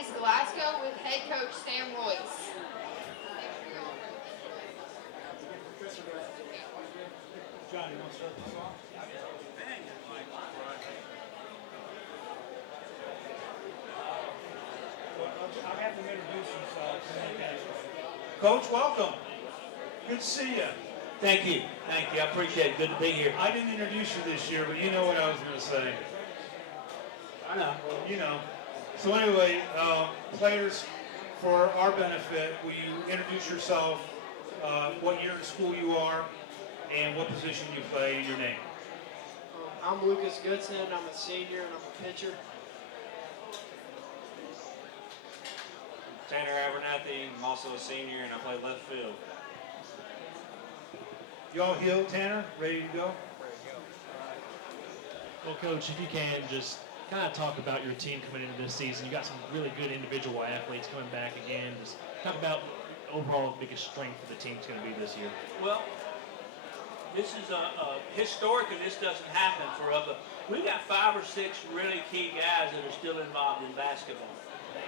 is Glasgow with head coach Sam Royce. John, you want to start this off? Well, I'll have them introduce themselves. Coach, welcome. Good to see you. Thank you. Thank you. I appreciate it. Good to be here. I didn't introduce you this year, but you know what I was going to say. I know. You know. So anyway, players, for our benefit, will you introduce yourself, what year in school you are, and what position you play, and your name? I'm Lucas Goodson. I'm a senior and I'm a pitcher. Tanner Abernathy, I'm also a senior and I play left field. You all healed, Tanner? Ready to go? Well, Coach, if you can just kind of talk about your team coming into this season. You got some really good individual athletes coming back again. Just talk about overall biggest strength of the team's going to be this year. Well, this is historically this doesn't happen for us. But we got 5 or 6 really key guys that are still involved in basketball.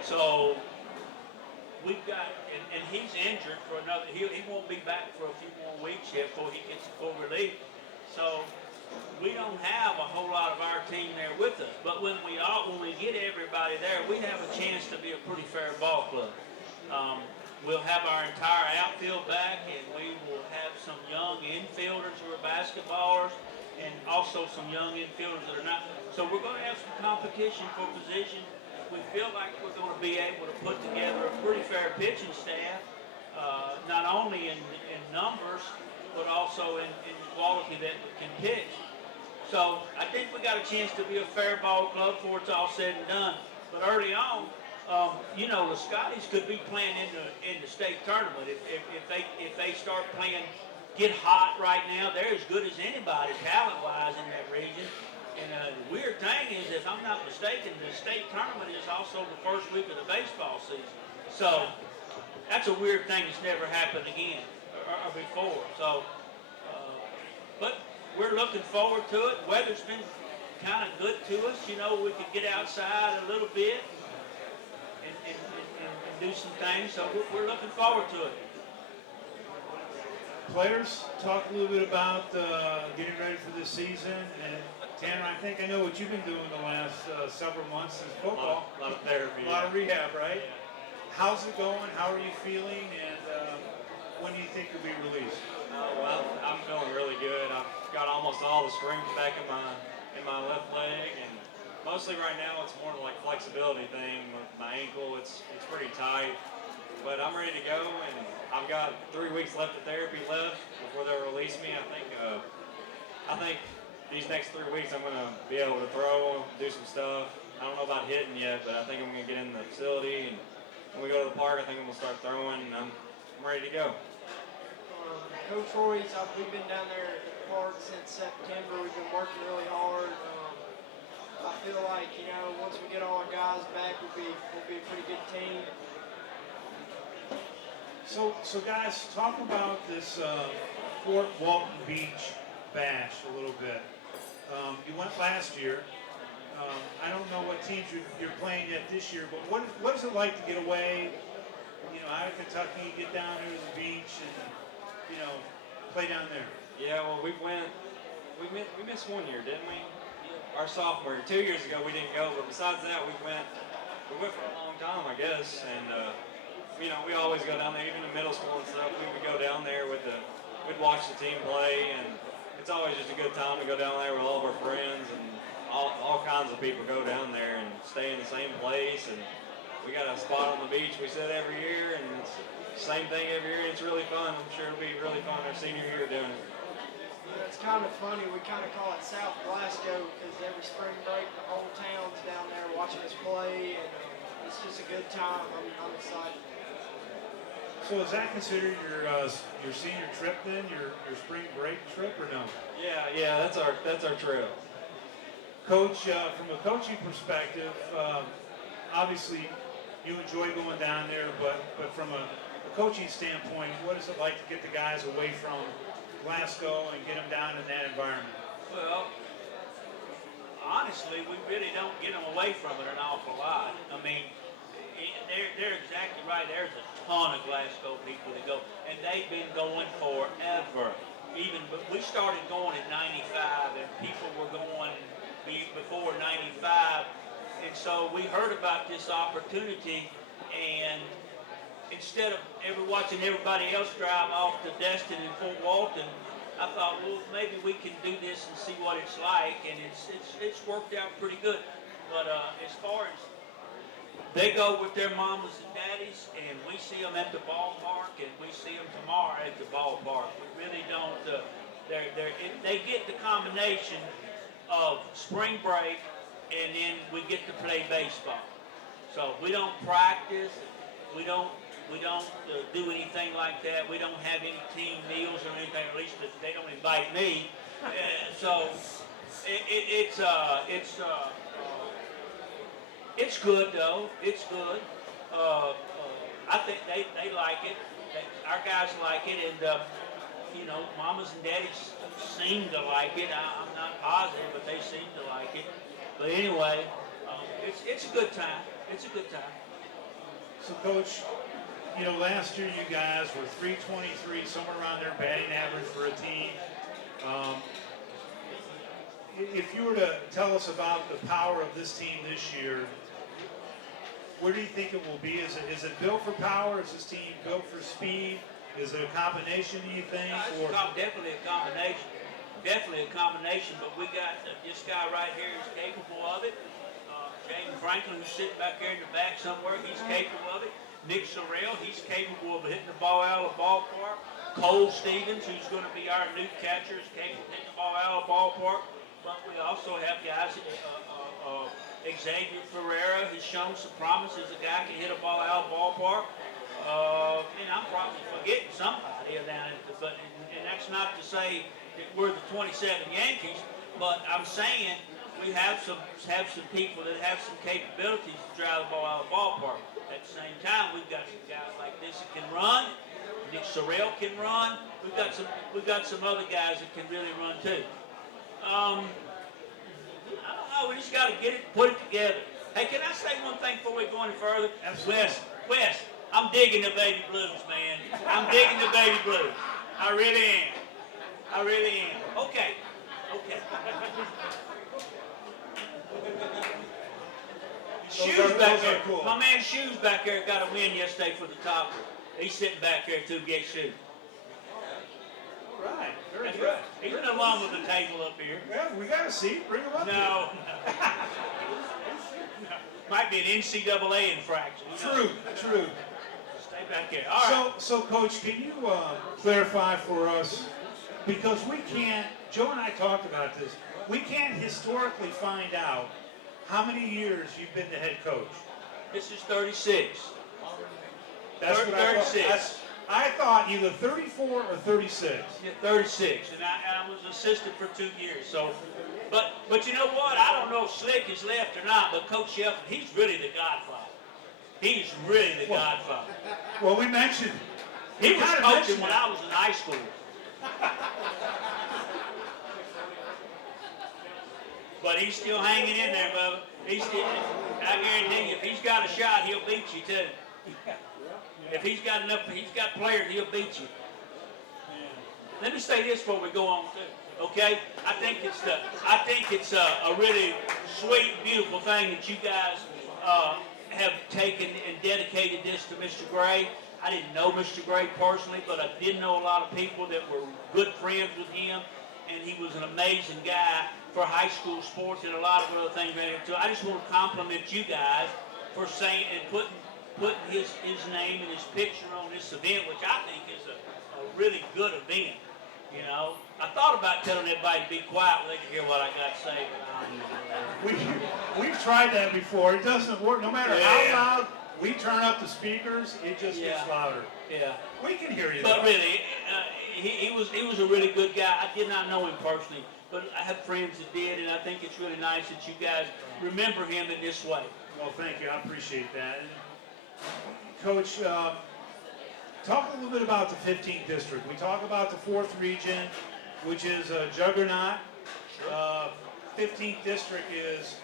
So we've got, and he's injured for another. He won't be back for a few more weeks yet before he gets full relief. So we don't have a whole lot of our team there with us. But when we get everybody there, we have a chance to be a pretty fair ball club. We'll have our entire outfield back, and we will have some young infielders who are basketballers, and also some young infielders that are not. So we're going to have some competition for position. We feel like we're going to be able to put together a pretty fair pitching staff, not only in numbers, but also in quality that can pitch. So I think we got a chance to be a fair ball club before it's all said and done. But early on, the Scotties could be playing in the state tournament if they start playing, get hot right now. They're as good as anybody talent-wise in that region. And the weird thing is, if I'm not mistaken, the state tournament is also the first week of the baseball season. So that's a weird thing that's never happened again or before. So, but we're looking forward to it. Weather's been kind of good to us. You know, we could get outside a little bit and do some things. So we're looking forward to it. Players, talk a little bit about getting ready for this season. And Tanner, I think I know what you've been doing the last several months since football. A lot of therapy. A lot of rehab, right? How's it going? How are you feeling? And when do you think you'll be released? Well, I'm feeling really good. I've got almost all the strength back in my left leg, and mostly right now it's more like flexibility thing with my ankle. It's pretty tight, but I'm ready to go, and I've got 3 weeks left of therapy left before they'll release me. I think these next 3 weeks I'm going to be able to throw, do some stuff. I don't know about hitting yet, but I think I'm going to get in the facility, and when we go to the park, I think I'm going to start throwing, and I'm ready to go. Coach Royce, we've been down there at the park since September. We've been working really hard. I feel like, once we get all our guys back, we'll be a pretty good team. So guys, talk about this Fort Walton Beach bash a little bit. You went last year. I don't know what teams you're playing yet this year, but what is it like to get away, out of Kentucky, get down here to the beach and, play down there? Yeah, well, we missed 1 year, didn't we? Our sophomore year. 2 years ago we didn't go, but besides that we went for a long time, I guess. And we always go down there, even in middle school and stuff. We would go down there we'd watch the team play, and it's always just a good time to go down there with all of our friends, and all kinds of people go down there and stay in the same place. And we got a spot on the beach we sit every year, and it's the same thing every year. It's really fun. I'm sure it'll be really fun our senior year doing it. It's kind of funny. We kind of call it South Glasgow because every spring break the whole town's down there watching us play, and it's just a good time. I'm excited. So is that considered your senior trip then, your spring break trip, or no? Yeah, that's our trip. Coach, from a coaching perspective, obviously you enjoy going down there, but from a coaching standpoint, what is it like to get the guys away from Glasgow and get them down in that environment? Well, honestly, we really don't get them away from it an awful lot. I mean, They're exactly right. There's a ton of Glasgow people that go, and they've been going forever. Even but we started going in '95, and people were going before '95, and so we heard about this opportunity, and instead of watching everybody else drive off to Destin and Fort Walton, I thought, well, maybe we can do this and see what it's like, and it's worked out pretty good. But as far as they go with their mamas and daddies, and we see them at the ballpark, and we see them tomorrow at the ballpark. We really don't. They get the combination of spring break, and then we get to play baseball. So we don't practice. We don't do anything like that. We don't have any team meals or anything. At least they don't invite me. So it's good though. It's good. I think they like it. Our guys like it, and mamas and daddies seem to like it. I'm not positive, but they seem to like it. But anyway, it's a good time. It's a good time. So, Coach, last year you guys were 323, somewhere around there, batting average for a team. If you were to tell us about the power of this team this year, where do you think it will be? Is it built for power? Is this team built for speed? Is it a combination, do you think? Definitely a combination. Definitely a combination, but we got this guy right here is capable of it. James Franklin, who's sitting back there in the back somewhere, he's capable of it. Nick Sorrell, he's capable of hitting the ball out of the ballpark. Cole Stevens, who's going to be our new catcher, is capable of hitting the ball out of the ballpark. But we also have guys, Xavier Ferreira has shown some promise as a guy can hit a ball out of the ballpark. And I'm probably forgetting somebody down at and that's not to say that we're the 27 Yankees, but I'm saying we have some people that have some capabilities to drive the ball out of the ballpark. At the same time, we've got some guys like this that can run. Nick Sorrell can run. We've got some other guys that can really run too. I don't know. We just got to put it together. Hey, can I say one thing before we go any further? Absolutely. Wes, I'm digging the baby blues, man. I'm digging the baby blues. I really am. Okay. Shoes back there. Cool. My man Shoes back there got a win yesterday for the Topper. He's sitting back there too, get Shoes. Right. Very That's good. right. He's been along with the table up here. Yeah, we got a seat. Bring him up. No. Might be an NCAA infraction. True. Stay back there. All right. So Coach, can you clarify for us, because we can't, Joe and I talked about this, we can't historically find out how many years you've been the head coach. This is 36. That's what I thought. 36. I thought either 34 or 36. Yeah, 36, and I was assistant for 2 years. So, but you know what? I don't know if Slick is left or not, but Coach Shelton, he's really the godfather. He's really the godfather. Well, we mentioned. He was coaching when I was in high school. But he's still hanging in there, Bubba. I guarantee you, if he's got a shot, he'll beat you too. If he's got players, he'll beat you. Let me say this before we go on too. Okay? I think it's a really sweet, beautiful thing that you guys have taken and dedicated this to Mr. Gray. I didn't know Mr. Gray personally, but I did know a lot of people that were good friends with him, and he was an amazing guy for high school sports and a lot of other things. I just want to compliment you guys for saying and putting his name and his picture on this event, which I think is a really good event. I thought about telling everybody to be quiet when they could hear what I got to say, but We've tried that before. It doesn't work. No matter how loud we turn up the speakers, it just gets louder. Yeah. We can hear you. But really, he was a really good guy. I did not know him personally, but I have friends that did, and I think it's really nice that you guys remember him in this way. Well, thank you. I appreciate that. And Coach, talk a little bit about the 15th district. We talk about the 4th region, which is a juggernaut. 15th district is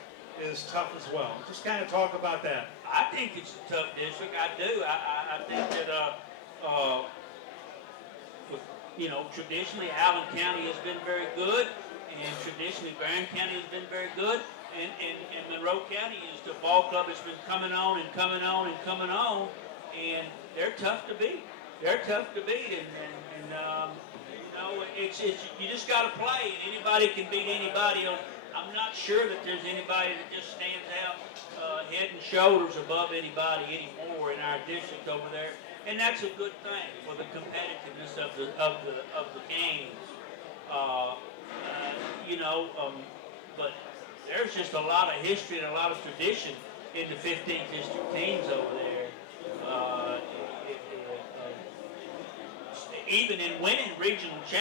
is tough as well. Just kind of talk about that. I think it's a tough district. I do. I think that traditionally Allen County has been very good, and traditionally Grand County has been very good, and Monroe County is the ball club that's been coming on and coming on and coming on, and they're tough to beat. They're tough to beat, and it's you just got to play, and anybody can beat anybody. I'm not sure that there's anybody that just stands out head and shoulders above anybody anymore in our district over there, and that's a good thing for the competitiveness of the games. But there's just a lot of history and a lot of tradition in the 15th district teams over there. Even in winning regional championships.